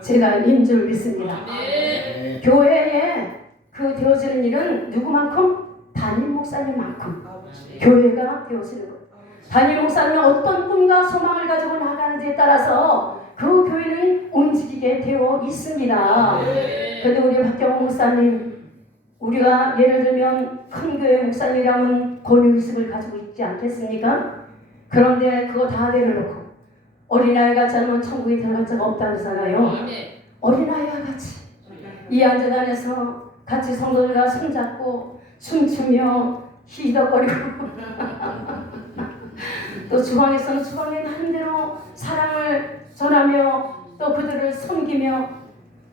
제가 인 줄 믿습니다. 교회에 그 되어지는 일은 누구만큼? 담임 목사님만큼 교회가 되어지는 것. 담임 목사님은 어떤 꿈과 소망을 가지고 나가는지에 따라서 그 교회는 움직이게 되어 있습니다. 그런데 우리 박경호 목사님, 우리가 예를 들면 큰 교회 목사님이라면 권위의식을 가지고 있지 않겠습니까? 그런데 그거 다 내려놓고 어린아이가 자면 천국에 들어갈 자가 없다고 하잖아요. 어린아이와 같이 이 안전단에서 같이 성도들과 손잡고 춤추며 희덕거리고 또 주방에서는 주방에 하는 대로 사랑을 전하며 또 그들을 섬기며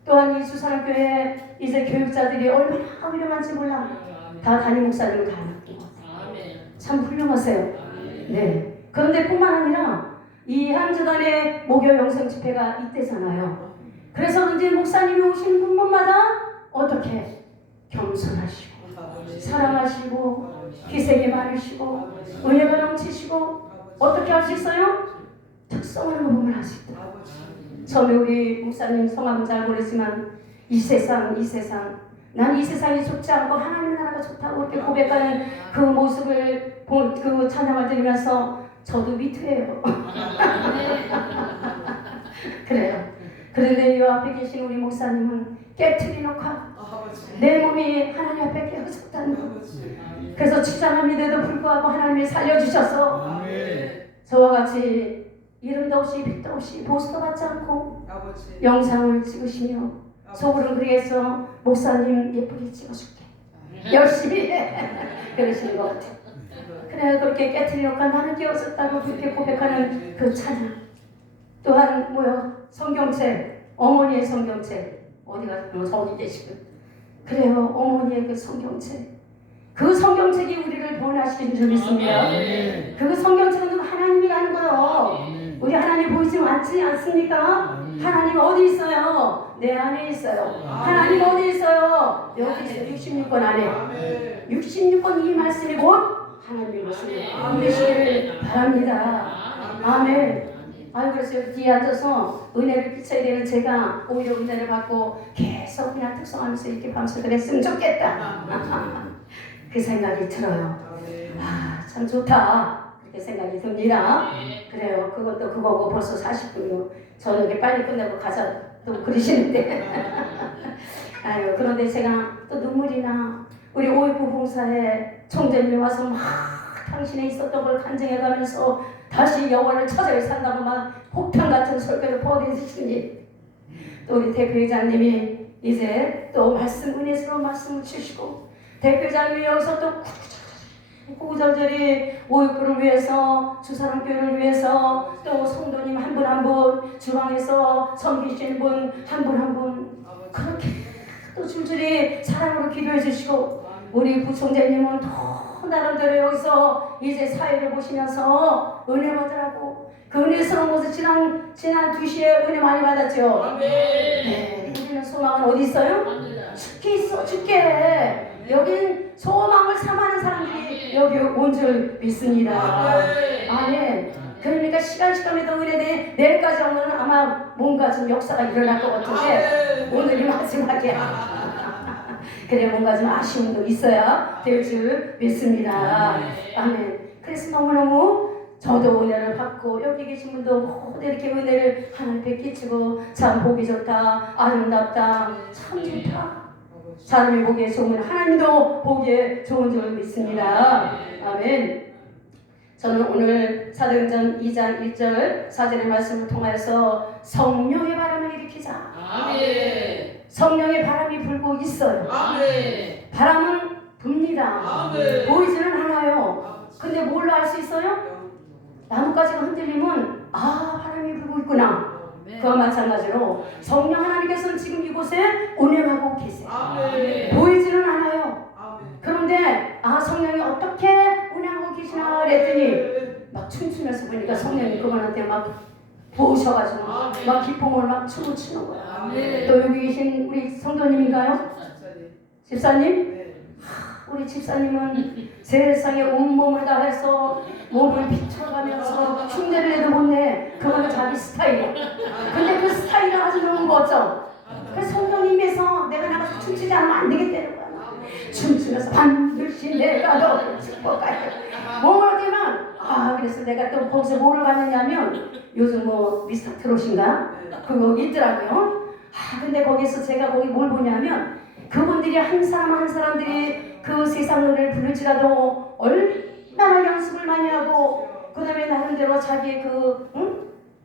또한 이 주사랑교회 이제 교육자들이 얼마나 훌륭한지 몰라. 다 담임 목사님을 다 맡긴 것 같아요. 참 훌륭하세요. 네. 그런데 뿐만 아니라 이 한주단의 목요 영성 집회가 이때잖아요. 그래서 이제 목사님이 오시는 분마다 어떻게 겸손하시고 사랑하시고 기색이 많으시고 은혜가 넘치시고 어떻게 할 수 있어요? 특성을 녹음을 하시더라고요. 처음에 우리 목사님 성함은 잘 모르지만 이 세상 난 이 세상이 좋지 않고 하나님 나라가 좋다고 이렇게 고백하는 그 모습을 그 찬양을 들으면서 저도 위트해요. 그래요. 그런데 이 앞에 계신 우리 목사님은 깨트리 녹화 내 몸이 하나님 앞에 깨어졌다는 거. 그래서 치장합니다에도 불구하고 하나님이 살려주셔서 저와 같이 이름도 없이 빛도 없이 보수도 받지 않고 영상을 찍으시며 속으로 그래서 목사님 예쁘게 찍어줄게 열심히 해 그러시는 것 같아요. 그래 그렇게 깨트리 녹화 나는 깨어졌다고 그렇게 고백하는 그 찬양. 또한 성경책 어머니의 성경책 어디가 저기 계시고 그래요. 어머니의 그 성경책 그 성경책이 우리를 변화시키는 줄 믿습니다. 그 성경책은 하나님이라는 거요. 우리 하나님 보이지 않지 않습니까? 하나님 어디 있어요? 내 안에 있어요. 하나님 어디 있어요? 여기 있어요. 66권 안에 66권 이 말씀이 곧 하나님의 말씀입니다. 믿으시기를 바랍니다. 아멘. 그래서 여기 뒤에 앉아서 은혜를 끼쳐야 되는 제가 오히려 은혜를 받고 계속 그냥 특성하면서 이렇게 밤새도록 했으면 좋겠다. 그 생각이 들어요. 참 좋다. 그렇게 생각이 듭니다. 그래요. 그것도 그거고 벌써 40분이요. 저녁에 빨리 끝내고 가자 또 그러시는데 그런데 제가 또 눈물이 나. 우리 오이프 봉사에 총재님이 와서 막 당신에 있었던 걸 간증해가면서 다시 영원을 찾아야 산다고 막 폭탄 같은 설교를 보내주시니 또 우리 대표회장님이 이제 또 말씀 은혜스러운 말씀을 주시고 대표장님이 여기서 또 구구절절히 오육부를 위해서 주사랑교회를 위해서 또 성도님 한 분 한 분 주방에서 섬기시는 분 한 분 한 분 그렇게 또 줄줄이 사랑으로 기도해 주시고 우리 부총재님은 또 나름대로 여기서 이제 사회를 보시면서 은혜 받으라고 그 은혜스러운 곳에 지난 2시에 은혜 많이 받았죠. 네, 우리는 소망은 어디 있어요? 죽게 있어 죽게. 여긴 소망을 삼하는 사람들이 여기 온 줄 믿습니다. 아멘. 그러니까 시간에도 은혜대 내일까지 오면 아마 뭔가 좀 역사가 일어날 것 같은데 오늘이 마지막이야. 그래 뭔가 좀 아쉬움도 있어야 될 줄 믿습니다. 아멘. 그래서 너무너무 저도 은혜를 받고 여기 계신 분도 모두 이렇게 은혜를 하나님께 끼치고 참 보기 좋다 아름답다 참 좋다. 사람이 보기에 좋으면 하나님도 보기에 좋은 줄 믿습니다. 아멘. 저는 오늘 사도행전 2장 1절 4절의 말씀을 통하여서 성령의 바람을 일으키자. 아멘. 성령의 바람이 불고 있어요. 아멘. 바람은 붑니다. 아멘. 보이지는 않아요. 근데 뭘로 알 수 있어요? 나뭇가지가 흔들리면 바람이 불고 있구나. 그와 마찬가지로 성령 하나님께서는 지금 이곳에 운행하고 계세요. 아멘. 보이지는 않아요. 아멘. 그런데 성령이 어떻게 운행하고 계시나 그랬더니 막 춤추면서 보니까 성령이 그분한테 막 보셔가지고 막 기쁨을 막 춤을 추는 거예요. 아멘. 또 여기 계신 우리 성도님인가요? 집사님? 우리 집사님은 세상에 온몸을 다해서 몸을 비춰가면서 흉내를 내도 못 내. 그거는 자기 스타일이야. 근데 그 스타일은 아주 너무 멋져. 춤추지 않으면 안 되겠다는 거야. 춤추면서 반드시 내가 너를 축복할게. 뭐가 되면 그래서 내가 또 거기서 뭐를 봤느냐면 요즘 뭐 미스터 트롯인가 그거 있더라고요. 근데 거기서 제가 거기 뭘 보냐면 그분들이 한 사람 한 사람들이 그 세상 노래를 부를지라도 얼마나 연습을 많이 하고 그 다음에 나름대로 자기의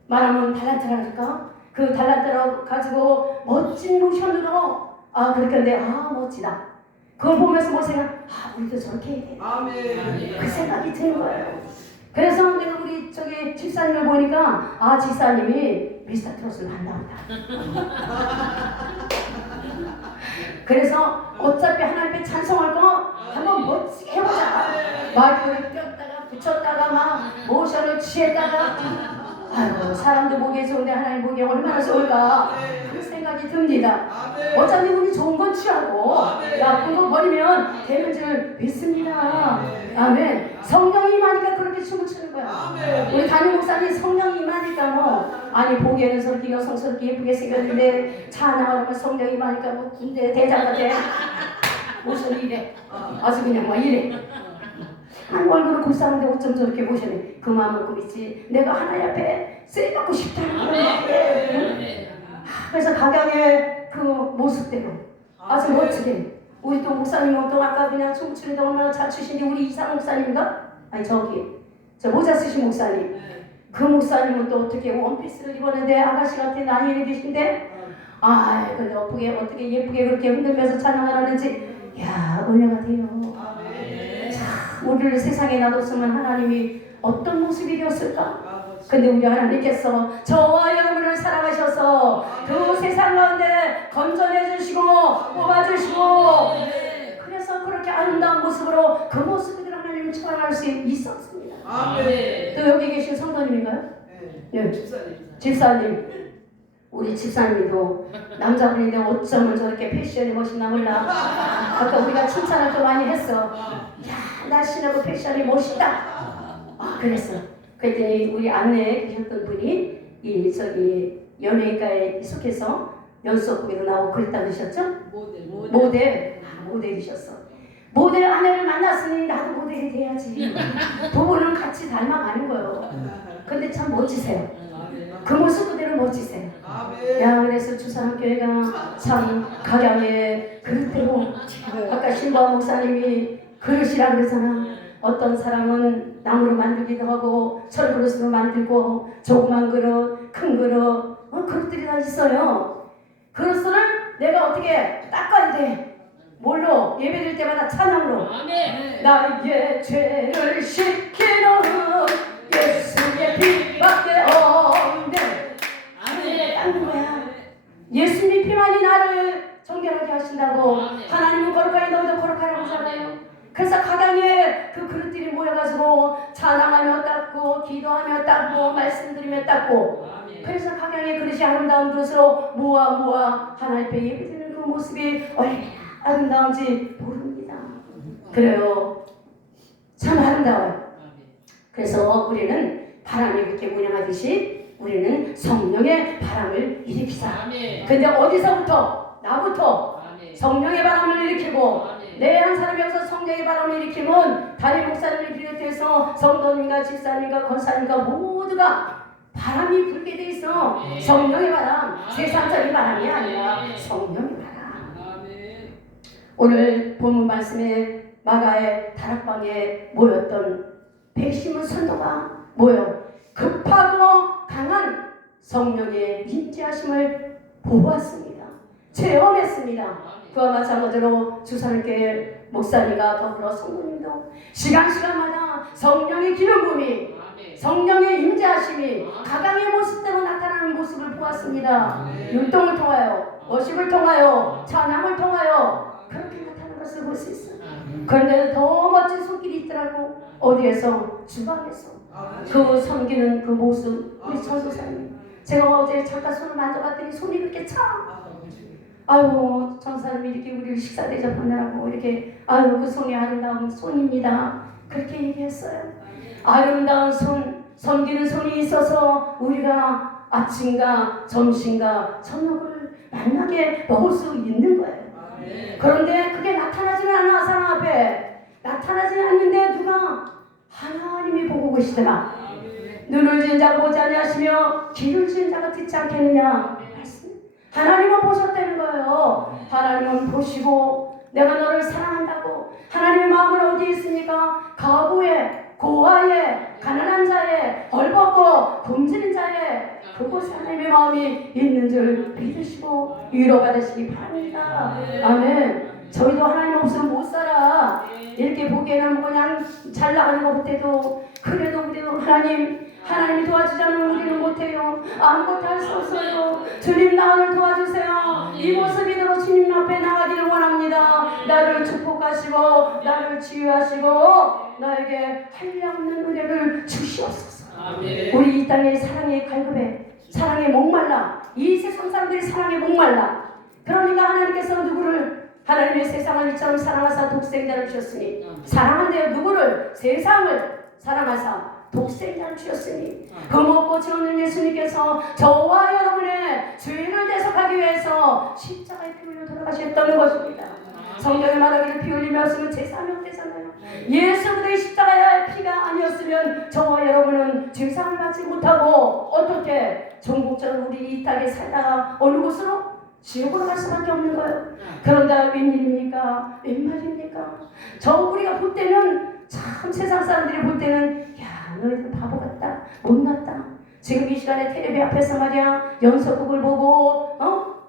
말하면 달란트랄까? 그 달란트를 가지고 멋진 모션으로 그렇게 하는데 멋지다. 그걸 보면서 뭐 생각 우리도 저렇게 해야 돼. 아멘. 그 생각이 드는 거예요. 그래서 내가 우리 저기 집사님을 보니까 집사님이 미스터 트롯을 한다. 그래서 어차피 하나님께 찬송할 거 한번 멋지게 해보자. 마이크를 꼈다가 붙였다가 막 모션을 취했다가 사람도 보기에 좋은데 하나님 보기에 얼마나 좋을까 그 생각이 듭니다. 어차피 우리 좋은 건 취하고 나쁜 거 버리면 되는 줄 믿습니다. 아멘. 성령이 임하니까 그렇게 춤을 추는 거야. 우리 담임 목사님 성령이 임하니까 보기에는 저렇게 여성스럽게 예쁘게 생겼는데 차 나가면 성령이 임하니까 군대 대장 같아. 모션이 이래. 아주 그냥 이래. 얼굴을 곱사는데 어쩜 저렇게 보시네. 그 마음을 꾸미지. 내가 하나님 앞에 쓰임받고 싶다. 그래서 각양의 그 모습대로 아주 멋지게. 우리 또 목사님은 또 아까 그냥 춤추는데 얼마나 잘 추시는데 우리 이상 목사님인가? 저 모자 쓰신 목사님. 그 목사님은 또 어떻게 원피스를 입었는데 아가씨 같은 나이에 계신데 근데 어떻게 예쁘게 그렇게 흔들면서 찬양을 하는지 은혜가 돼요. 우리를 세상에 놔뒀으면 하나님이 어떤 모습이 되었을까? 근데 우리 하나님께서 저와 여러분을 사랑하셔서 그 세상 가운데 건져내 주시고 뽑아주시고 그래서 그렇게 아름다운 모습으로 그 모습을 하나님을 찬양할 수 있었습니다. 또 여기 계신 성도님인가요? 네. 집사님. 우리 집사님도 남자분인데 어쩌면 저렇게 패션이 멋있나 몰라. 아까 우리가 칭찬을 또 많이 했어. 날씬하고 패션이 멋있다. 그랬어. 그랬더니 우리 안내에 계셨던 분이 저기 연예인과에 속해서 연수업국에도 나오고 그랬다 그러셨죠? 모델이셨어. 모델 아내를 만났으니 나도 모델이 돼야지. 부부는 같이 닮아가는 거예요. 근데 참 멋지세요. 그 모습 그대로 멋지세요. 그래서 주사랑교회가 참 각양의 그릇대로 아까 신보아 목사님이 그릇이라 그러잖아. 어떤 사람은 나무로 만들기도 하고 철그릇으로 만들고 조그만 그릇, 큰 그릇 그릇들이 다 있어요. 그릇을 내가 어떻게 닦아야 돼? 뭘로? 예배드릴 때마다 찬양으로. 나의 죄를 씻기는 예수의 피밖에 없네. 닦는 거야. 예수님 피만이 나를 정결하게 하신다고. 하나님은 거룩하니 너희도 거룩하라고 하잖아요. 그래서 각양의 그 그릇들이 모여가지고 찬양하며 닦고 기도하며 닦고 말씀드리며 닦고 그래서 각양의 그릇이 아름다운 그릇으로 모아 하나님 앞에 예배드리는 그 모습이 얼마나 아름다운지 모릅니다. 그래요. 참 아름다워요. 그래서 우리는 바람이 그렇게 운영하듯이 우리는 성령의 바람을 일으키자. 근데 어디서부터? 나부터 성령의 바람을 일으키고 내 한 사람이 여기서 성령의 바람을 일으키면 담임 목사님을 비롯해서 성도님과 집사님과 권사님과 모두가 바람이 불게 돼 있어. 성령의 바람, 세상적인 바람이 아니라 성령의 바람. 오늘 본문 말씀에 마가의 다락방에 모였던 백심은 선도가 모여 급하고 강한 성령의 임재하심을 보았습니다. 체험했습니다. 그와 마찬가지로 주사님께 목사님과 더불어 성도님도 시간마다 성령의 기름 부음이 성령의 임재하심이 각양의 모습대로 나타나는 모습을 보았습니다. 율동을 통하여 워십을 통하여 찬양을 통하여 그렇게 나타나는 것을 볼 수 있어요. 그런데 더 멋진 손길이 있더라고. 어디에서? 주방에서 그 섬기는 그 모습. 우리 전도사님 제가 어제 잠깐 손을 만져봤더니 손이 그렇게 차. 전사님이 이렇게 우리를 식사 대접하느라고 이렇게 그 손이 아름다운 손입니다. 그렇게 얘기했어요. 아름다운 손, 섬기는 손이 있어서 우리가 아침과 점심과 저녁을 만나게 먹을 수 있는 거예요. 그런데 그게 나타나지는 않아. 사람 앞에 나타나지는 않는데 누가? 하나님이 보고 계시더라. 눈을 진 자가 보지 아니하시며 귀를 진 자가 듣지 않겠느냐. 하나님은 보셨다는 거예요. 하나님은 보시고 내가 너를 사랑한다고. 하나님의 마음은 어디에 있습니까? 가부에, 고아에, 가난한 자에, 벌벗고 굶주린 자에 그곳에 하나님의 마음이 있는 줄 믿으시고 위로받으시기 바랍니다. 아멘. 저희도 하나님 없으면 못 살아. 이렇게 보기에는 그냥 잘 나가는 것 같아도 그래도 우리도 하나님이 도와주지 않으면 우리는 못해요. 아무것도 할 수 없어요. 주님 나를 도와주세요. 이 모습으로 주님 앞에 나가기를 원합니다. 나를 축복하시고 나를 치유하시고 나에게 한량없는 은혜를 주시옵소서. 아멘. 우리 이 땅의 사랑의 갈급에 사랑에 목말라. 이 세상 사람들이 사랑에 목말라. 그러니까 하나님께서 누구를 하나님의 세상을 이처럼 사랑하사 독생자를 주셨으니 사랑한대요. 누구를? 세상을 사랑하사 독생자를 주셨으니 그 먹고 지었는 예수님께서 저와 여러분의 죄를 대속하기 위해서 십자가에 피 흘려 돌아가셨다는 것입니다. 성경에 말하기를 피 흘리면서는 제사함이 없대잖아요. 예수 그리스도의 십자가의 피가 아니었으면 저와 여러분은 죄사함을 받지 못하고 어떻게 종국적으로 우리 이 땅에 살다가 어느 곳으로? 지옥으로 갈 수밖에 없는 거예요. 그런데 웬일입니까? 웬 말입니까? 우리가 볼 때는 참 세상 사람들이 볼 때는 야 너희들 바보 같다, 못났다. 지금 이 시간에 텔레비 앞에서 말이야 연속극을 보고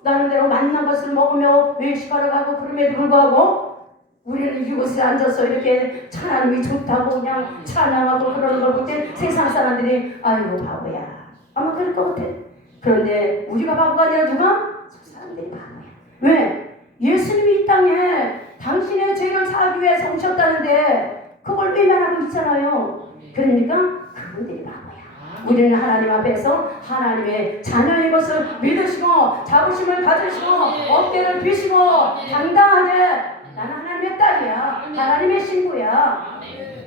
나름대로 맛난 것을 먹으며 외식하러 가고 그럼에도 불구하고 우리는 이곳에 앉아서 이렇게 하나님이 좋다고 그냥 찬양하고 그러는 걸 볼 때 세상 사람들이 아이고 바보야 아마 그럴 것 같아. 그런데 우리가 바보가 아니라 누가? 사람들이 바보야. 왜? 예수님이 이 땅에 당신의 죄를 사하기 위해서 오셨다는데 그걸 외면하고 있잖아요. 그러니까 그분들이 바보야. 우리는 하나님 앞에서 하나님의 자녀의 것을 믿으시고 자부심을 가지시고 어깨를 펴시고 당당하게 나는 하나님의 딸이야. 하나님의 신부야.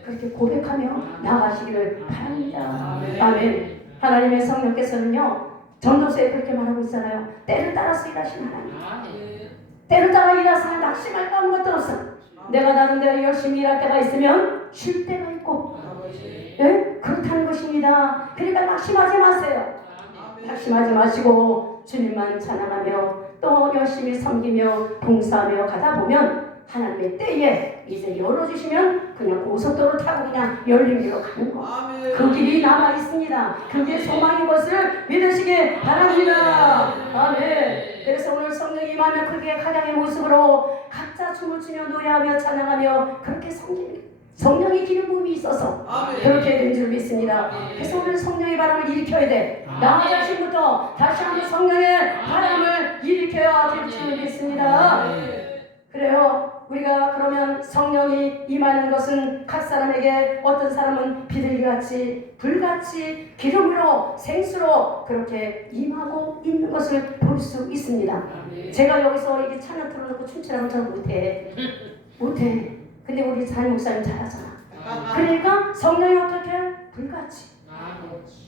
그렇게 고백하며 나가시기를 바랍니다. 아멘. 하나님의 성령께서는요 전도서에 그렇게 말하고 있잖아요. 때를 따라서 일하시는 하나님. 때를 따라 일하시면 낙심할 거 아무것도 없어. 내가 나름대로 열심히 일할 때가 있으면 쉴 때가 있고 네? 그렇다는 것입니다. 그러니까 낙심하지 마세요. 낙심하지 마시고 주님만 찬양하며 또 열심히 섬기며 봉사하며 가다 보면 하나님의 때에 이제 열어주시면 그냥 고속도로 타고 그냥 열린 길로 가는 거. 그 길이 남아 있습니다. 그게 소망인 것을 믿으시기 바랍니다. 아멘. 그래서 오늘 성령이 임하면 그게 가량의 모습으로 각자 춤을 추며 노래하며 찬양하며 그렇게 성령이 기는 부음이 있어서 그렇게 된 줄 믿습니다. 그래서 오늘 성령의 바람을 일으켜야 돼. 나 자신부터 다시 한번 성령의 바람을 일으켜야 될 줄 믿습니다. 그래요. 우리가 그러면 성령이 임하는 것은 각 사람에게 어떤 사람은 비둘기같이 불같이 기름으로 생수로 그렇게 임하고 있는 것을 볼 수 있습니다. 제가 여기서 이게 찬양 틀어놓고 춤추라면 저는 못해. 근데 우리 담임 목사님 잘하잖아. 그러니까 성령이 어떻게? 불같이.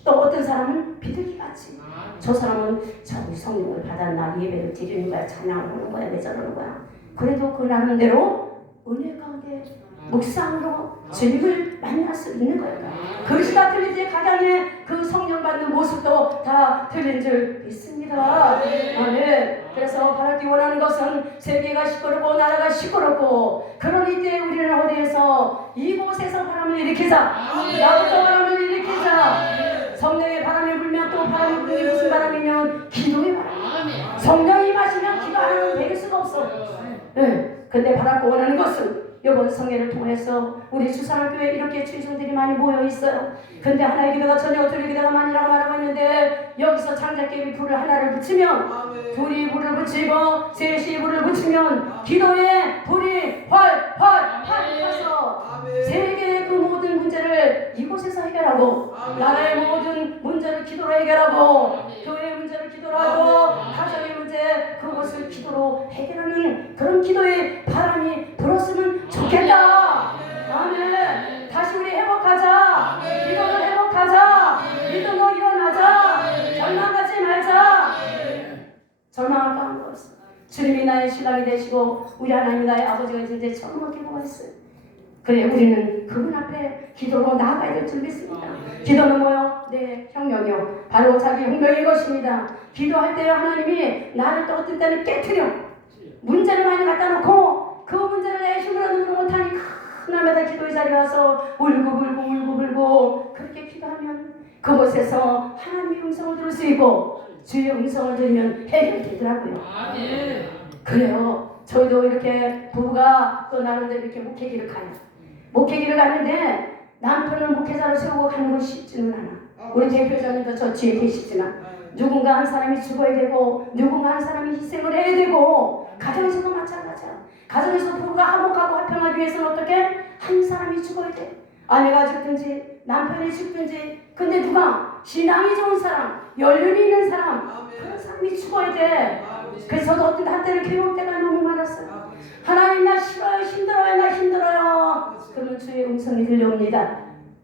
또 어떤 사람은 비둘기같이. 저 사람은 저기 성령을 받았나 예배를 드리는 거야, 찬양을 하는 거야, 왜 저러는 거야. 그래도 그 나름대로 은혜 가운데 묵상으로 주님을 만날 수 있는 거예요. 그릇이 다 틀리지 각양의 그 성령 받는 모습도 다 틀린 줄 믿습니다. 아멘. 그래서 바라기 원하는 것은 세계가 시끄럽고 나라가 시끄럽고 그런 이때 우리는 어디에서 이곳에서 바람을 일으키자. 나부터 바람을 일으키자. 성령의 바람이 불면 또 바람이 불면 무슨 바람이면 기도의 바람. 성령이 마시면 기도 안 하면 될 수가 없어. 근데 바라고 원하는 것은 이번 성회를 통해서 우리 주사랑교회에 이렇게 주의종들이 많이 모여 있어요. 근데 하나의 기도가 전혀 둘의 기도가 많이라고 말하고 있는데 여기서 장작개비 불을 하나를 붙이면 둘이 불을 붙이고 셋이 불을 붙이면 기도에 불이 활활 타서 세계의 그 모든 문제를 이곳에서 해결하고 나라의 모든 문제를 기도로 해결하고 교회의 문제를 기도로 하고 가정의 문제 그것을 기도로 해결하는 그런 기도의 바람이 불었으면 좋겠다. 아멘. 다시 우리 회복하자. 기도를 회복하자. 믿음으로 일어나자. 절망하지 말자. 절망할 거 없어. 주님이 나의 신랑이 되시고 우리 하나님이 나의 아버지가 되실 때 처음 기도가 있어요. 그래 우리는 그분 앞에 기도로 나아가야 될 줄 믿습니다. 기도는 뭐요? 내 혁명이요. 바로 자기 혁명인 것입니다. 기도할 때 하나님이 나를 또 어떤 때는 깨트려 문제를 많이 갖다 놓고 그 문제를 내 힘으로 누르 못하니 하나마다 기도의 자리에 와서 울고 그렇게 기도하면 그곳에서 하나님의 음성을 들을 수 있고 주의 음성을 들으면 해결되더라고요. 그래요. 저희도 이렇게 부부가 또 나름대로 이렇게 목회기를 가요. 목회기를 가는데 남편을 목회자로 세우고 가는 건 쉽지는 않아. 우리 대표자님도 저 뒤에 계시지만 누군가 한 사람이 죽어야 되고 누군가 한 사람이 희생을 해야 되고 가정에서도 마찬가지야. 가정에서 부부가 화목하고 화평하기 위해서는 어떻게? 한 사람이 죽어야 돼. 아내가 죽든지 남편이 죽든지. 근데 누가? 신앙이 좋은 사람, 연륜이 있는 사람, 그런 사람이 죽어야 돼. 그래서 저도 어떤 한때는 괴로울 때가 너무 많았어요. 하나님 나 싫어요, 힘들어요, 나 힘들어요. 그러면 주의 음성이 들려옵니다.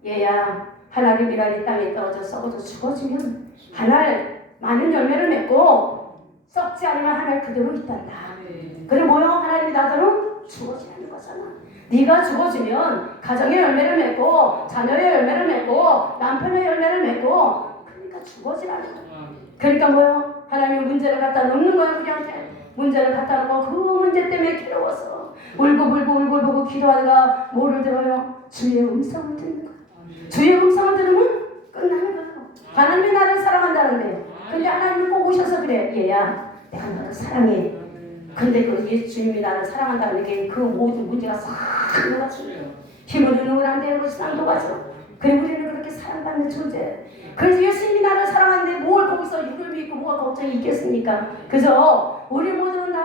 얘야, 하나님이란 이 땅에 떨어져 썩어져 죽어지면 하늘 많은 열매를 맺고 썩지 않으면 하늘 그대로 있단다. 그래 뭐요? 하나님이 나더러 죽어지는 거잖아. 네가 죽어지면 가정의 열매를 맺고 자녀의 열매를 맺고 남편의 열매를 맺고 그러니까 죽어지라는 거야. 그러니까 뭐요? 하나님이 문제를 갖다 놓는 거야 우리한테. 문제를 갖다 놓고 그 문제 때문에 괴로워서 울고 기도하다가 뭐를 들어요? 주의 음성을 듣는 거야. 주의 음성을 들으면 끝나는 거예요. 하나님이 나를 사랑한다는데 근데 하나님이 꼭 오셔서 그래. 얘야 내가 너를 사랑해. 근데 그 예수님이 나를 사랑한다는 게 그 모든 문제가 싹 녹아져요. 힘을 누르면 안 되는 것이 싹 녹아져. 그래 우리는 그렇게 사랑받는 존재. 그래서 예수님이 나를 사랑하는데 뭘 거기서 육을 믿고 뭐가 걱정이 있겠습니까? 그래서 우리 모두는 다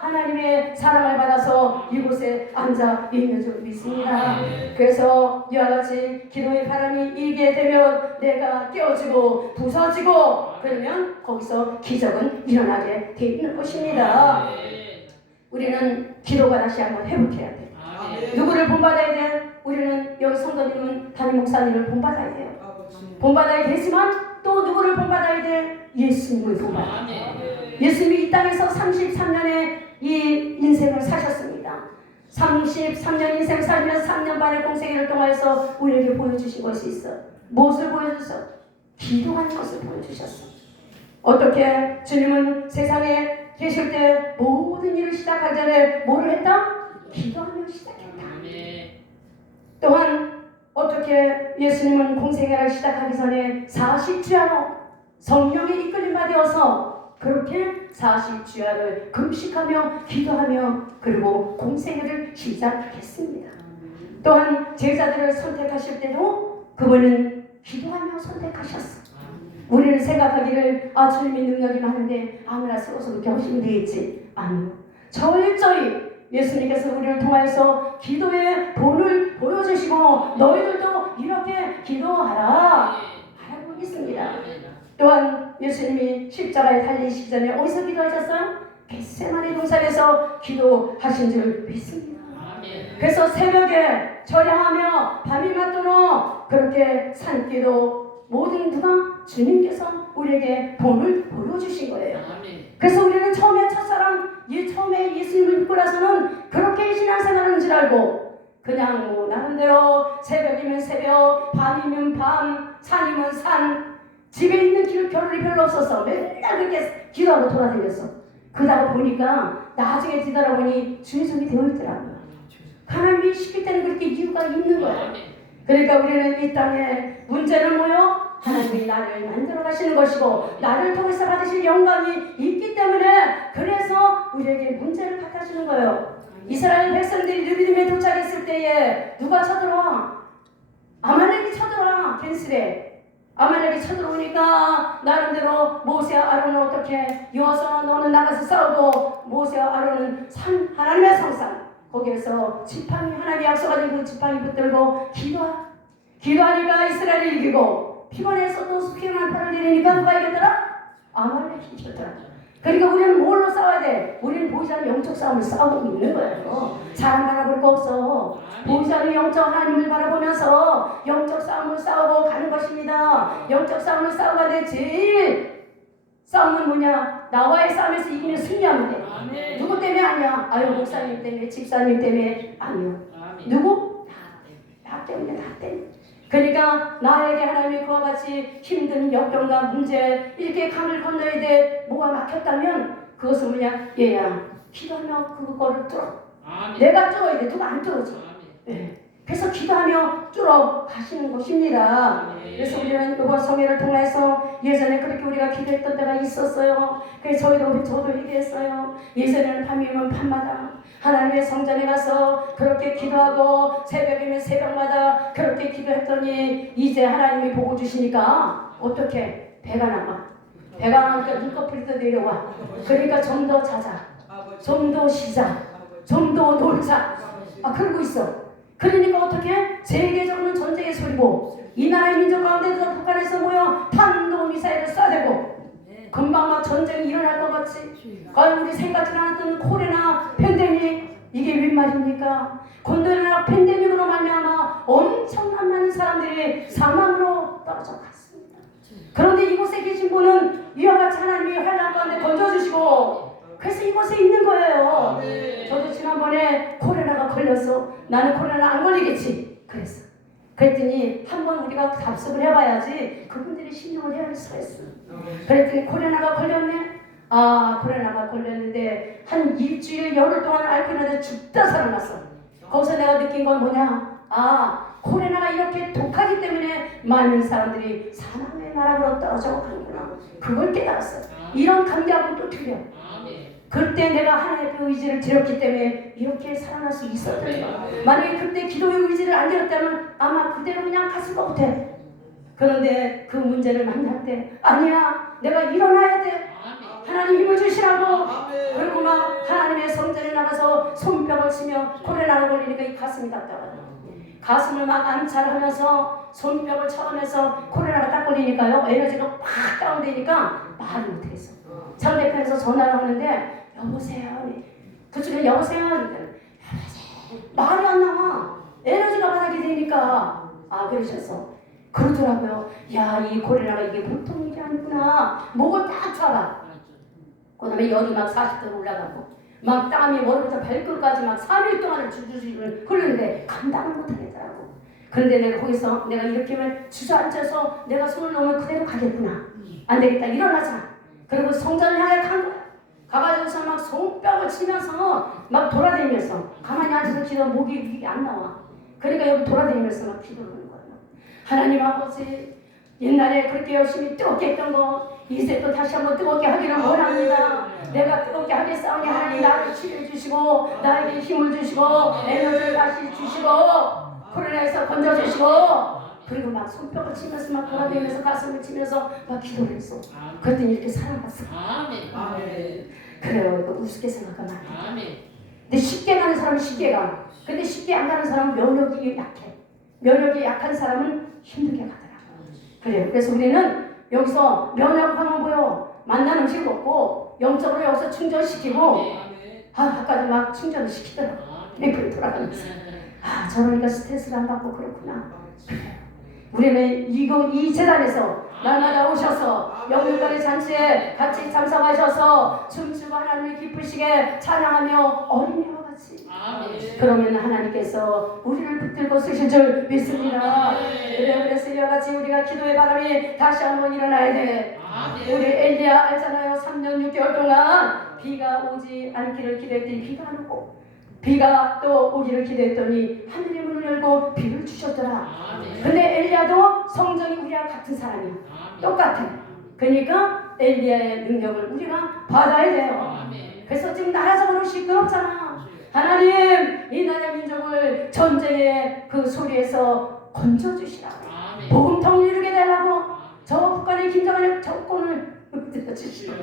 하나님의 사랑을 받아서 이곳에 앉아 있는 줄 믿습니다. 그래서 이와 같이 기도의 바람이 일게 되면 내가 깨어지고 부서지고 그러면 거기서 기적은 일어나게 돼 있는 것입니다. 우리는 기도가 다시 한번 회복해야 돼. 누구를 본받아야 돼? 우리는 여기 성도님은 담임 목사님을 본받아야 돼요. 본받아야 되지만 또 누구를 본받아야 돼? 예수님을 본받아야 돼. 예수님이 이 땅에서 33년의 이 인생을 사셨습니다. 33년 인생 살면서 3년 반의 공생애를 통해서 우리에게 보여주신 것이 있어. 무엇을 보여줬어? 기도하는 것을 보여주셨어. 어떻게 주님은 세상에 계실 때 모든 일을 시작하기 전에 뭐를 했다? 기도하며 시작했다. 또한 어떻게 예수님은 공생애를 시작하기 전에 40주야로 성령의 이끌림만 되어서 그렇게 40주야를 금식하며 기도하며 그리고 공생애를 시작했습니다. 또한 제자들을 선택하실 때도 그분은 기도하며 선택하셨어. 우리는 생각하기를 주님이 능력이 많은데 아무나 세워서 그렇게 하시면 되겠지. 아니요. 철저히 예수님께서 우리를 통하여서 기도의 본을 보여주시고 너희들도 이렇게 기도하라 하라고 있습니다. 또한 예수님이 십자가에 달리시기 전에 어디서 기도하셨어요? 겟세마네 동산에서 기도하신 줄 믿습니다. 그래서 새벽에 절야하며 밤이 맞도록 그렇게 산기도 모든 누가 주님께서 우리에게 본을 보여주신 거예요. 그래서 우리는 처음에 첫사랑 처음에 예수님을 믿고 나서는 그렇게 신앙생활하는 줄 알고 그냥 뭐 나름대로 새벽이면 새벽, 밤이면 밤, 산이면 산, 집에 있는 겨를이 별로 없어서 맨날 그렇게 기도하고 돌아다녔어. 그러다가 보니까 나중에 뒤돌아보니 주의종이 되어 있더라고요. 하나님이 시킬 때는 그렇게 이유가 있는 거예요. 그러니까 우리는 이 땅에 문제는 뭐요? 하나님이 나를 만들어 가시는 것이고 나를 통해서 받으실 영광이 있기 때문에 그래서 우리에게 문제를 탓하시는 거예요. 이스라엘 백성들이 르비딤에 도착했을 때에 누가 쳐들어와? 아말렉이 쳐들어와. 겐슬에 아말렉이 쳐들어오니까 나름대로 모세와 아론은 어떻게 여호수아 너는 나가서 싸우고 모세와 아론은 하나님의 성산 거기에서 지팡이 하나님이 약속하신 그 지팡이 붙들고 기도하니까 이스라엘이 이기고 피곤해서 또 수평한 팔을 내리니까 누가 이겼더라? 아말렉이 이겼더라. 그러니까 우리는 뭘로 싸워야 돼? 우리는 보이지 않는 영적 싸움을 싸우고 있는 거예요. 사람 바라볼 거 없어. 보이지 않는 영적 하나님을 바라보면서 영적 싸움을 싸우고 가는 것입니다. 영적 싸움을 싸워야 돼. 제일 싸움은 뭐냐? 나와의 싸움에서 이기면 승리하면 돼. 누구 때문에 아니야? 아유 목사님 때문에 집사님 때문에 아니요. 누구? 나 때문에 나 때문에. 그러니까 나에게 하나님이 그와 같이 힘든 역경과 문제 이렇게 강을 건너야 돼. 뭐가 막혔다면 그것은 뭐냐? 얘야 기도하며 그거를 뚫어. 내가 뚫어야 돼. 누가 안 뚫어줘. 네. 그래서 기도하며 뚫어 가시는 것입니다. 그래서 우리는 이번 성회를 통해서 예전에 그렇게 우리가 기도했던 때가 있었어요. 그래서 저도 얘기했어요. 예전에는 밤이면 밤마다 하나님의 성전에 가서 그렇게 기도하고 새벽이면 새벽마다 그렇게 기도했더니 이제 하나님이 보고 주시니까 어떻게 배가 나와. 배가 나오니까 눈꺼풀이 더 내려와. 그러니까 좀 더 자자. 좀 더 쉬자. 좀 더 놀자. 그러고 있어. 그러니까 어떻게? 세계적으로는 전쟁의 소리고 이 나라의 민족 가운데서 북한에서 모여 탄도미사일을 쏴대고 금방 막 전쟁이 일어날 것 같이 과연 우리 생각지 않았던 코레나 팬데믹 이게 웬 말입니까? 코레나 팬데믹으로 말미암아 엄청난 많은 사람들이 사망으로 떨어져 갔습니다. 그런데 이곳에 계신 분은 이와 같이 하나님이 환난 가운데 건져주시고 그래서 이곳에 있는 거예요. 저도 지난번에 코로나가 걸렸어. 나는 코로나 안 걸리겠지. 그랬더니 한번 우리가 답습을 해봐야지 그분들이 신용을 해야 할 수가 있어. 그랬더니 코로나가 걸렸네. 코로나가 걸렸는데 한 일주일 열흘 동안 앓고 있는데 죽다 살아났어. 거기서 내가 느낀 건 뭐냐? 코로나가 이렇게 독하기 때문에 많은 사람들이 사망의 나락으로 떨어져 가는구나. 그걸 깨달았어. 이런 감각은 또 틀려. 그때 내가 하나님의 의지를 드렸기 때문에 이렇게 살아날 수 있었던 거야. 만약에 그때 기도의 의지를 안 드렸다면 아마 그대로 그냥 갔을 것 같아. 그런데 그 문제를 만날 때 아니야, 내가 일어나야 돼. 하나님 힘을 주시라고. 그리고 막 하나님의 성전에 나가서 손뼉을 치며 코로나가 걸리니까 이 가슴이 답답하다. 가슴을 막 안찰하면서 손뼉을 쳐가면서 코로나가 딱 걸리니까요 에너지가 팍 다운되니까 말을 못했어. 상대편에서 전화를 하는데 여보세요. 그쪽에 여보세요. 말이 안 나와. 에너지가 바닥이 되니까. 그러셨어. 그러더라고요. 야, 이 코로나가 이게 보통 일이 아니구나. 목을 딱 잡아. 그 다음에 열이 막 40도로 올라가고 막 땀이 머리부터 발끝까지 막 3일 동안을 줄줄줄 흐르는데 감당을 못하겠더라고. 그런데 내가 거기서 내가 이렇게 하면 주저앉아서 내가 손을 놓으면 그대로 가겠구나. 안 되겠다. 일어나자. 그리고 성전을 향해 간 거야. 가가지고서 막 손뼉을 치면서 막 돌아다니면서 가만히 앉아서 기도 목이 이게 안 나와. 그러니까 여기 돌아다니면서 막 기도를 하는 거예요. 하나님 아버지, 옛날에 그렇게 열심히 뜨겁게 했던 거 이제 또 다시 한번 뜨겁게 하기를 원합니다. 내가 뜨겁게 하겠사오니 하나님 나를 치료해 주시고 나에게 힘을 주시고 에너지를 다시 주시고 코로나에서 건져주시고 그리고 막 손뼉을 치면서 막 돌아다니면서 가슴을 치면서 막 기도를 했어. 그랬더니 이렇게 살아갔어. 그래요. 이거 우습게 생각하면 안 돼. 근데 쉽게 가는 사람은 쉽게 가. 근데 쉽게 안 가는 사람은 면역이 약해. 면역이 약한 사람은 힘들게 가더라고. 그래요. 그래서 우리는 여기서 면역 강화 보여. 만난 음식 먹고 영적으로 여기서 충전시키고 아까도 막 충전을 시키더라고. 맹불이 돌아가면서 저러니까 스트레스를 안 받고 그렇구나. 우리는 이 재단에서 날마다 오셔서 영육간의 잔치에 같이 참석하셔서 춤추고 하나님을 기쁘시게 찬양하며 어린이와 같이 그러면 하나님께서 우리를 붙들고 쓰실 줄 믿습니다. 그래서 이와 같이 우리가 기도의 바람이 다시 한번 일어나야 돼. 우리 엘리야 알잖아요. 3년 6개월 동안 비가 오지 않기를 기도했더니 비가 안 오고 비가 또 오기를 기도했더니 하늘의 문을 열고 비를 주셨더라. 근데 엘리야도 성전이 우리와 같은 사람이야. 똑같아. 그러니까 엘리야의 능력을 우리가 받아야 돼요. 그래서 지금 나라적으로 시끄럽잖아. 하나님 이 나라 민족을 전쟁의 그 소리에서 건져주시라고. 복음통을 이루게 되라고. 저 북한의 김정은의 정권을 주시라고.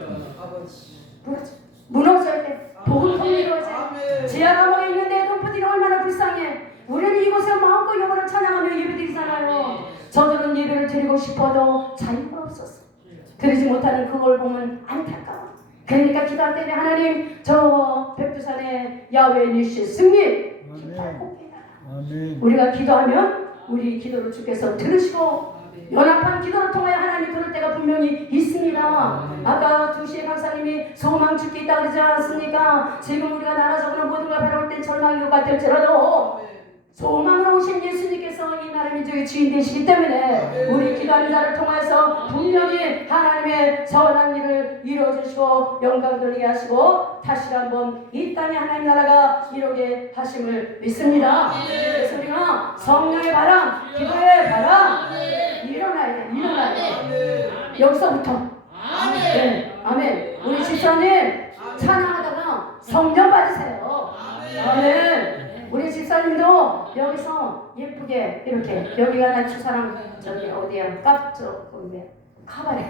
무너져야 돼. 복음통을 이루어져야 돼. 지하 감옥에 있는데 동포들이 얼마나 불쌍해. 우리는 이곳에 마음껏 영어를 찬양하며 예배드리잖아요. 저들은 예배를 드리고 싶어도 자유가 없었어. 드리지 못하는 그걸 보면 안타까워. 그러니까 기도할 때는 하나님 저 백두산의 야훼 니시 승리 깃발 꼭 해달라. 우리가 기도하면 우리 기도를 주께서 들으시고 연합한 기도를 통하여 하나님이 그럴 때가 분명히 있습니다. 아까 두시에 박사님이 소망 죽게 있다고 그러지 않았습니까? 지금 우리가 나라적으로 모든 걸 바라볼 땐 절망이 오가 될지라도 소망으로 오신 예수님께서 이 나라 민족의 주인 되시기 때문에 우리 기도하는 자를 통해서 분명히 하나님의 선한 일을 이루어주시고 영광 돌리게 하시고 다시 한번 이 땅에 하나님 나라가 이루게 하심을 믿습니다. 그래서 우리가 성령의 바람, 기도의 바람 일어나야 돼. 여기서부터. 네, 아멘. 우리 집사님 찬양하다가 성령 받으세요. 아멘. 우리 집사님도 여기서 예쁘게 이렇게 여기가 나 주사랑 저기 어디야 깝저 거기 카바레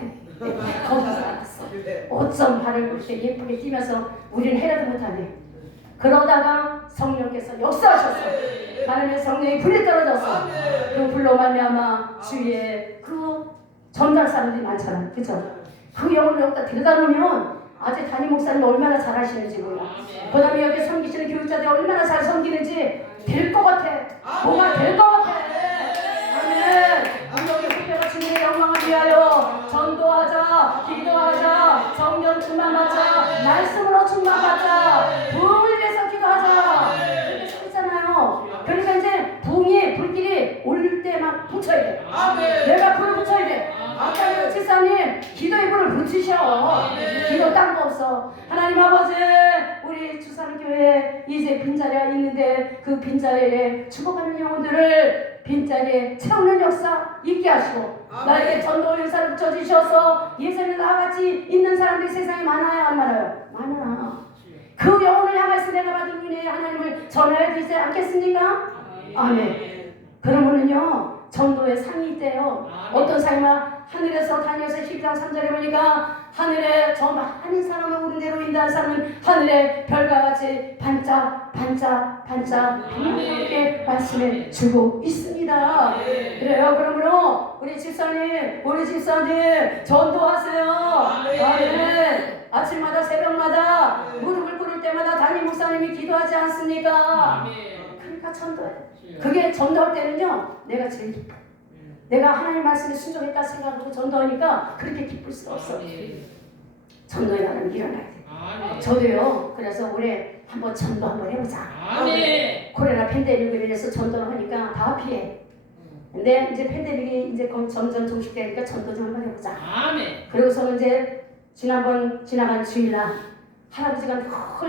거기서 나왔어. 옷 좀 바르고 이렇게 예쁘게 뛰면서 우리는 해라도 못하네. 그러다가 성령께서 역사하셨어. 하나님의 성령이 불이 떨어져서 그 불로 말미암아 주위에 그 전달 사람들이 많잖아, 그죠? 그 영혼을 여기다 데려다 놓으면 아직 담임 목사님 얼마나 잘하시는지 몰라. 그 다음에 여기 섬기시는 교육자들이 얼마나 잘 섬기는지 될 것 같아. 뭐가 될 것 같아. 아멘. 우리 후배가 주님의 영광을 위하여 전도하자, 기도하자, 성령 충만받자, 말씀으로 충만받자, 부흥을 위해서 기도하자. 그렇게 했잖아요. 그러니까 이제 부흥이 불길이 올 때 막 붙여야 돼. 내가 불을 붙여야 돼. 아까 집사님 기도의 불을 붙이셔. 기도 딴 거 없어. 하나님 아버지, 우리 주사님 교회에 이제 빈자리가 있는데 그 빈자리에 죽어가는 영혼들을 빈자리에 채우는 역사 있게 하시고 나에게 전도 용사를 붙여주셔서 예전에 나와 같이 있는 사람들이 세상에 많아요, 안 많아요? 많아. 그 영혼을 향해서 내가 받은 은혜의 하나님을 전해야 되지 않겠습니까? 아멘. 그러면은요 전도의 상이 있대요. 어떤 상이나 하늘에서 다니엘서 12장 3절에 보니까 하늘에 저 많은 사람을 오른 대로 인도한 사람은 하늘에 별과 같이 반짝 이렇게 말씀해 주고 있습니다. 그래요. 그러므로 우리 집사님 전도하세요. 아멘. 아침마다 새벽마다 무릎을 꿇을 때마다 담임 목사님이 기도하지 않습니까? 그러니까 전도해. 그게 전도할 때는요 내가 제일 기뻐. 내가 하나님 말씀에 순종했다 생각하고 전도하니까 그렇게 기쁠 수가 없어. 전도의 바람이 일어나야 돼. 저도요. 그래서 올해 한번 전도 한번 해보자. 코로나 팬데믹으로 인해서 전도를 하니까 다 피해. 근데 이제 팬데믹이 이제 점점 종식되니까 전도 좀 한번 해보자. 그리고서 이제 지나간 주일날 할아버지가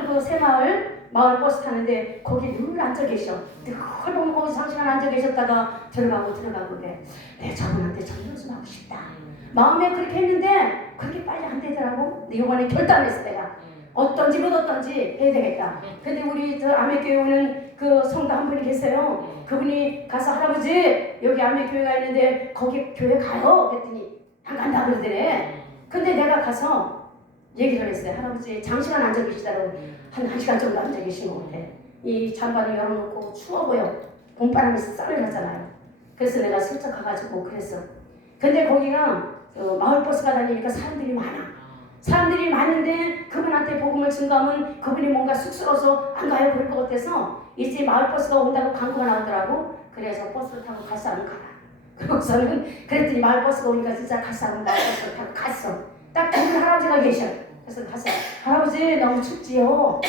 늘 새마을 마을 버스 타는데 거기 늘 앉아 계셔. 늘 보면 거기서 장시간 앉아 계셨다가 들어가고 그래. 내 저분한테 전도 좀 하고 싶다. 마음에 그렇게 했는데 그렇게 빨리 안 되더라고. 근데 이번에 결단했어 내가. 어떤지 해야 되겠다. 근데 우리 저 아메교회 오는 그 성도 한 분이 계세요. 그분이 가서 할아버지 여기 아메교회가 있는데 거기 교회 가요? 그랬더니 안 간다 그러더래. 근데 내가 가서 얘기를 했어요. 할아버지 장시간 앉아 계시다고. 한 1시간 정도 앉아 계신 것 같아. 이 잠바를 열어놓고 추워 보여. 봄바람이 쌀을 나잖아요. 그래서 내가 슬쩍 가가지고 그랬어. 근데 거기가 마을버스가 다니니까 사람들이 많아. 사람들이 많은데 그분한테 복음을 증거하면 그분이 뭔가 쑥스러워서 안 가요 그럴 것 같아서 이제 마을버스가 온다고 광고가 나오더라고. 그래서 버스를 타고 갈 사람은 가라. 그러고서는 그랬더니 마을버스가 오니까 진짜 갈 사람은 마을버스를 타고 갔어. 딱 그 할아버지가 계셔. 그래서 가서 할아버지 너무 춥지요?